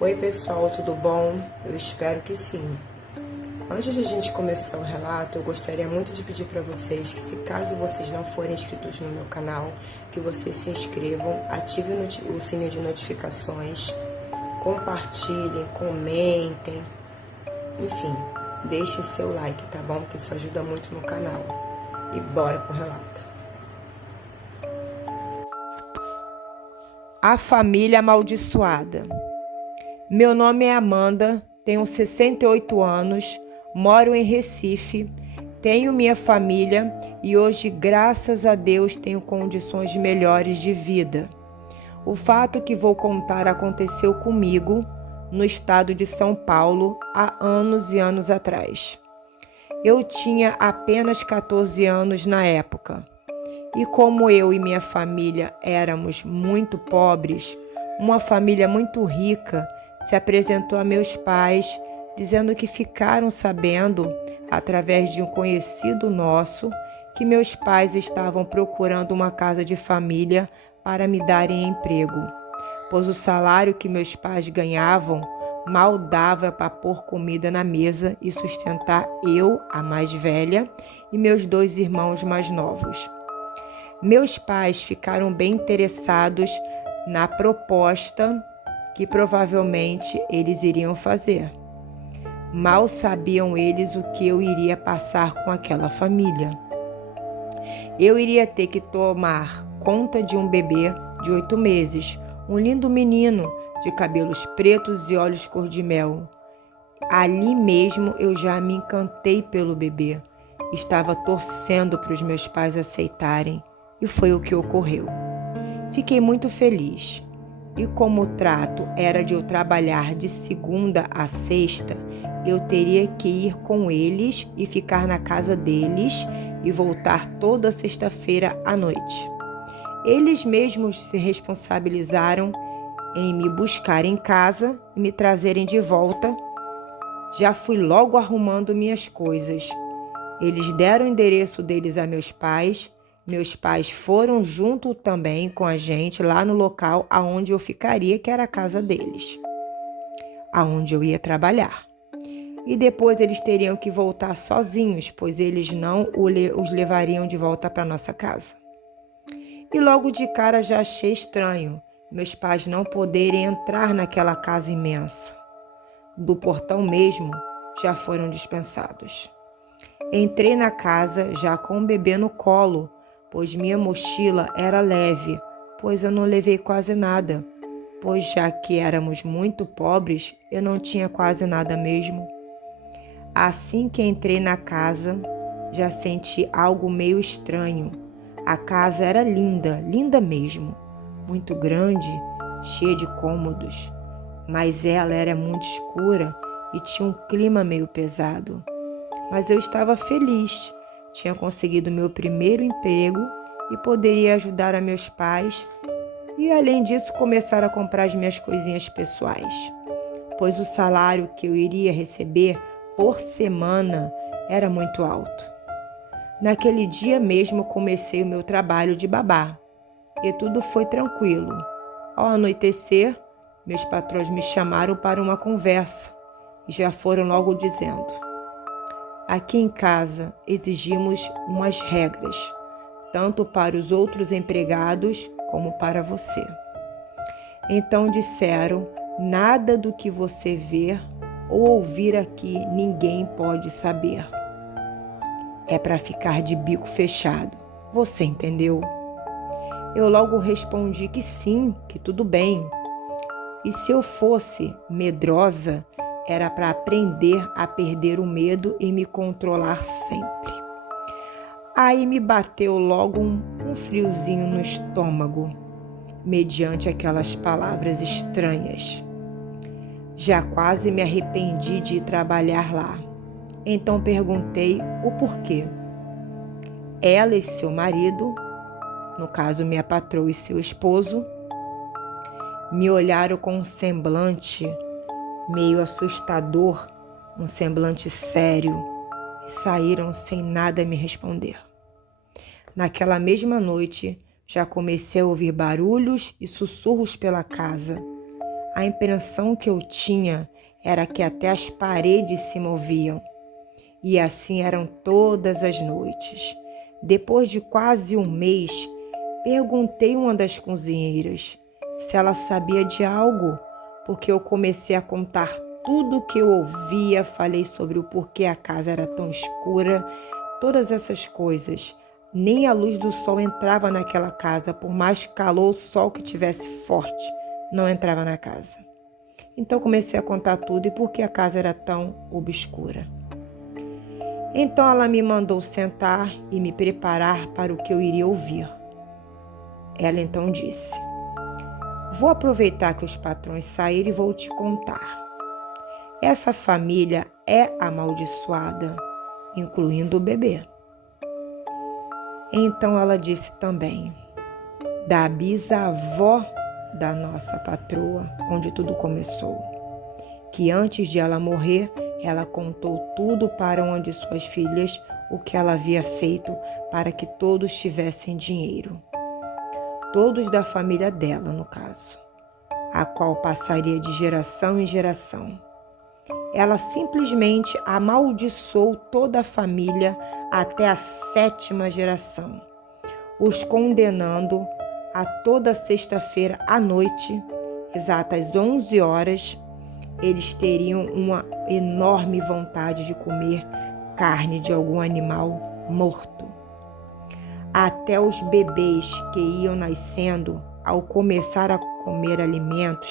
Oi pessoal, tudo bom? Eu espero que sim. Antes de a gente começar o relato, eu gostaria muito de pedir para vocês que, se caso vocês não forem inscritos no meu canal, que vocês se inscrevam, ativem o sininho de notificações, compartilhem, comentem, enfim, deixem seu like, tá bom? Que isso ajuda muito no canal. E bora pro relato. A família amaldiçoada. Meu nome é Amanda, tenho 68 anos, moro em Recife, tenho minha família e hoje, graças a Deus, tenho condições melhores de vida. O fato que vou contar aconteceu comigo no estado de São Paulo há anos e anos atrás. Eu tinha apenas 14 anos na época. E como eu e minha família éramos muito pobres, uma família muito rica se apresentou a meus pais, dizendo que ficaram sabendo, através de um conhecido nosso, que meus pais estavam procurando uma casa de família para me darem emprego, pois o salário que meus pais ganhavam mal dava para pôr comida na mesa e sustentar eu, a mais velha, e meus 2 irmãos mais novos. Meus pais ficaram bem interessados na proposta que provavelmente eles iriam fazer. Mal sabiam eles o que eu iria passar com aquela família. Eu iria ter que tomar conta de um bebê de 8 meses, um lindo menino de cabelos pretos e olhos cor de mel. Ali mesmo eu já me encantei pelo bebê. Estava torcendo para os meus pais aceitarem. E foi o que ocorreu. Fiquei muito feliz. E como o trato era de eu trabalhar de segunda a sexta, eu teria que ir com eles e ficar na casa deles e voltar toda sexta-feira à noite. Eles mesmos se responsabilizaram em me buscar em casa e me trazerem de volta. Já fui logo arrumando minhas coisas. Eles deram o endereço deles a meus pais. Meus pais foram junto também com a gente lá no local aonde eu ficaria, que era a casa deles, aonde eu ia trabalhar. E depois eles teriam que voltar sozinhos, pois eles não os levariam de volta para nossa casa. E logo de cara já achei estranho meus pais não poderem entrar naquela casa imensa. Do portão mesmo já foram dispensados. Entrei na casa já com o bebê no colo, pois minha mochila era leve, pois eu não levei quase nada, pois já que éramos muito pobres, eu não tinha quase nada mesmo. Assim que entrei na casa, já senti algo meio estranho. A casa era linda, linda mesmo, muito grande, cheia de cômodos, mas ela era muito escura e tinha um clima meio pesado. Mas eu estava feliz. Tinha conseguido meu primeiro emprego e poderia ajudar a meus pais e, além disso, começar a comprar as minhas coisinhas pessoais, pois o salário que eu iria receber por semana era muito alto. Naquele dia mesmo comecei o meu trabalho de babá e tudo foi tranquilo. Ao anoitecer, meus patrões me chamaram para uma conversa e já foram logo dizendo: aqui em casa exigimos umas regras, tanto para os outros empregados como para você. Então disseram: nada do que você ver ou ouvir aqui ninguém pode saber. É para ficar de bico fechado. Você entendeu? Eu logo respondi que sim, que tudo bem. E se eu fosse medrosa, era para aprender a perder o medo e me controlar sempre. Aí me bateu logo um friozinho no estômago, mediante aquelas palavras estranhas. Já quase me arrependi de ir trabalhar lá. Então perguntei o porquê. Ela e seu marido, no caso minha patroa e seu esposo, me olharam com um semblante meio assustador, um semblante sério, e saíram sem nada me responder. Naquela mesma noite, já comecei a ouvir barulhos e sussurros pela casa. a impressão que eu tinha era que até as paredes se moviam. E assim eram todas as noites. Depois de quase um mês, perguntei a uma das cozinheiras se ela sabia de algo, porque eu comecei a contar tudo o que eu ouvia, falei sobre o porquê a casa era tão escura, todas essas coisas. Nem a luz do sol entrava naquela casa, por mais calor ou sol que tivesse forte, não entrava na casa. Então comecei a contar tudo e por que a casa era tão obscura. Então ela me mandou sentar e me preparar para o que eu iria ouvir. Ela então disse: vou aproveitar que os patrões saíram e vou te contar. Essa família é amaldiçoada, incluindo o bebê. Então ela disse também da bisavó da nossa patroa, onde tudo começou, que antes de ela morrer, ela contou tudo para uma de suas filhas, o que ela havia feito para que todos tivessem dinheiro. Todos da família dela, no caso, a qual passaria de geração em geração. Ela simplesmente amaldiçoou toda a família até a 7ª geração, os condenando a toda sexta-feira à noite, exatas 11 horas, eles teriam uma enorme vontade de comer carne de algum animal morto. Até os bebês que iam nascendo, ao começar a comer alimentos,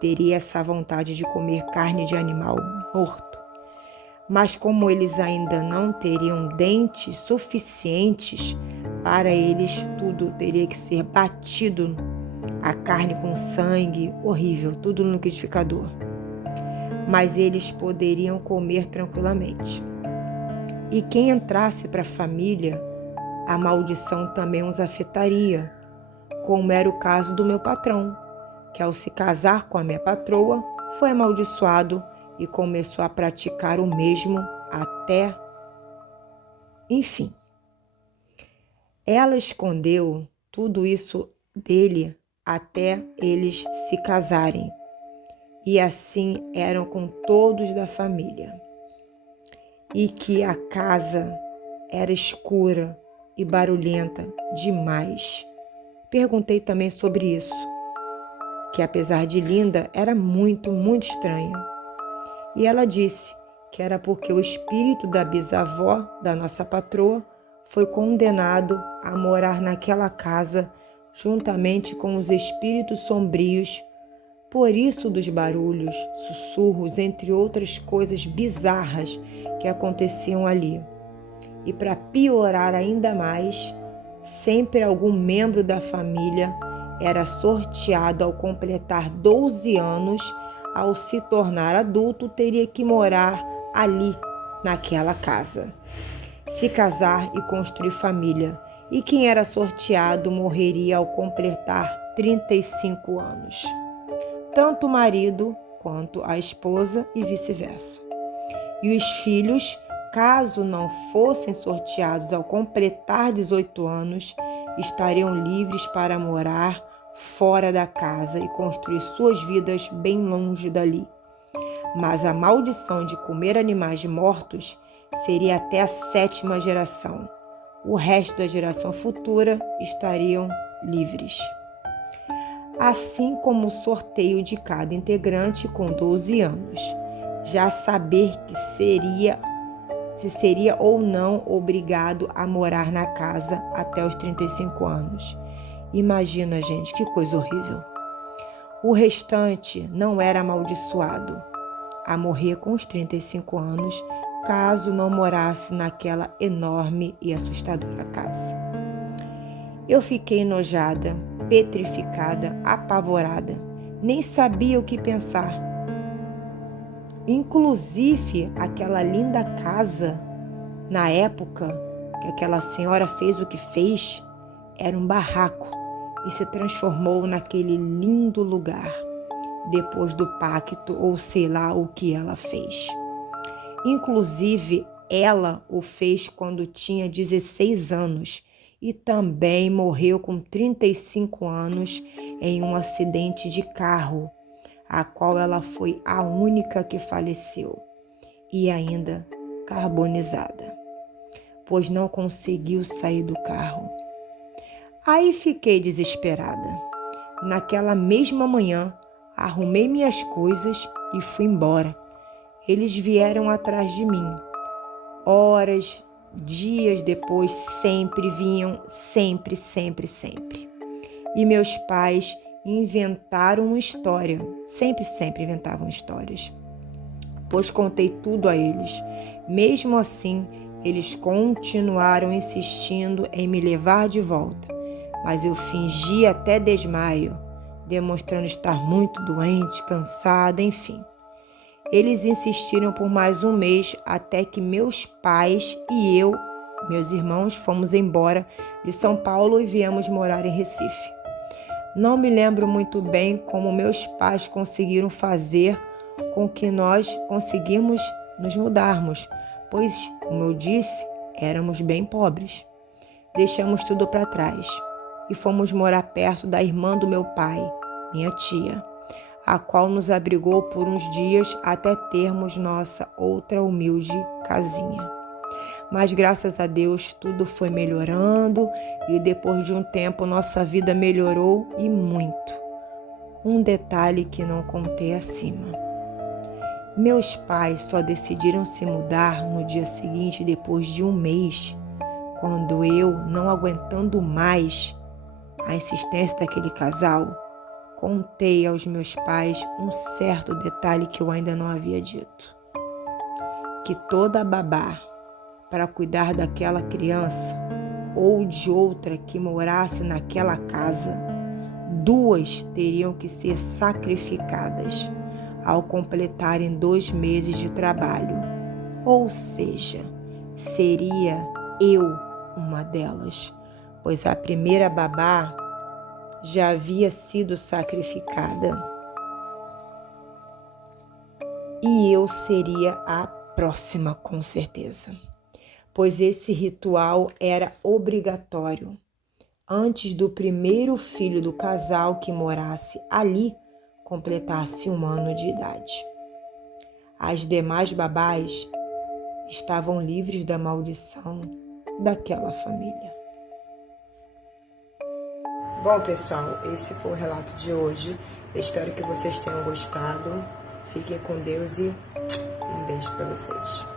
teria essa vontade de comer carne de animal morto. Mas como eles ainda não teriam dentes suficientes, para eles tudo teria que ser batido, a carne com sangue, horrível, tudo no liquidificador. Mas eles poderiam comer tranquilamente. E quem entrasse para a família, a maldição também os afetaria, como era o caso do meu patrão, que ao se casar com a minha patroa, foi amaldiçoado e começou a praticar o mesmo até... Enfim, ela escondeu tudo isso dele até eles se casarem. E assim eram com todos da família. E que a casa era escura e barulhenta demais. Perguntei também sobre isso, que apesar de linda, era muito, muito estranha. E ela disse que era porque o espírito da bisavó da nossa patroa foi condenado a morar naquela casa juntamente com os espíritos sombrios, por isso dos barulhos, sussurros, entre outras coisas bizarras que aconteciam ali. E para piorar ainda mais, sempre algum membro da família era sorteado ao completar 12 anos, ao se tornar adulto, teria que morar ali, naquela casa, se casar e construir família. E quem era sorteado morreria ao completar 35 anos. Tanto o marido quanto a esposa e vice-versa. E os filhos, caso não fossem sorteados ao completar 18 anos, estariam livres para morar fora da casa e construir suas vidas bem longe dali. Mas a maldição de comer animais mortos seria até a 7ª geração. O resto da geração futura estariam livres. Assim como o sorteio de cada integrante com 12 anos. Já saber se seria ou não obrigado a morar na casa até os 35 anos. Imagina, gente, que coisa horrível. O restante não era amaldiçoado a morrer com os 35 anos, caso não morasse naquela enorme e assustadora casa. Eu fiquei enojada, petrificada, apavorada. Nem sabia o que pensar. Inclusive, aquela linda casa, na época que aquela senhora fez o que fez, era um barraco e se transformou naquele lindo lugar, depois do pacto ou sei lá o que ela fez. Inclusive, ela o fez quando tinha 16 anos e também morreu com 35 anos em um acidente de carro. a qual ela foi a única que faleceu e ainda carbonizada, pois não conseguiu sair do carro. Aí fiquei desesperada. Naquela mesma manhã, arrumei minhas coisas e fui embora. Eles vieram atrás de mim. Horas, dias depois, sempre vinham, sempre. E meus pais inventaram uma história, sempre inventavam histórias, pois contei tudo a eles. Mesmo assim, eles continuaram insistindo em me levar de volta, mas eu fingi até desmaio, demonstrando estar muito doente, cansada, enfim. Eles insistiram por mais um mês até que meus pais e eu, meus irmãos, fomos embora de São Paulo e viemos morar em Recife. Não me lembro muito bem como meus pais conseguiram fazer com que nós conseguimos nos mudarmos, pois, como eu disse, éramos bem pobres. Deixamos tudo para trás e fomos morar perto da irmã do meu pai, minha tia, a qual nos abrigou por uns dias até termos nossa outra humilde casinha. Mas graças a Deus tudo foi melhorando e depois de um tempo nossa vida melhorou e muito. Um detalhe que não contei acima. Meus pais só decidiram se mudar no dia seguinte depois de um mês, quando eu, não aguentando mais a insistência daquele casal, contei aos meus pais um certo detalhe que eu ainda não havia dito. Que toda babá, para cuidar daquela criança ou de outra que morasse naquela casa, 2 teriam que ser sacrificadas ao completarem 2 meses de trabalho. Ou seja, seria eu uma delas, pois a primeira babá já havia sido sacrificada e eu seria a próxima, com certeza, pois esse ritual era obrigatório antes do primeiro filho do casal que morasse ali completasse 1 ano de idade. As demais babás estavam livres da maldição daquela família. Bom, pessoal, esse foi o relato de hoje. Eu espero que vocês tenham gostado. Fiquem com Deus e um beijo para vocês.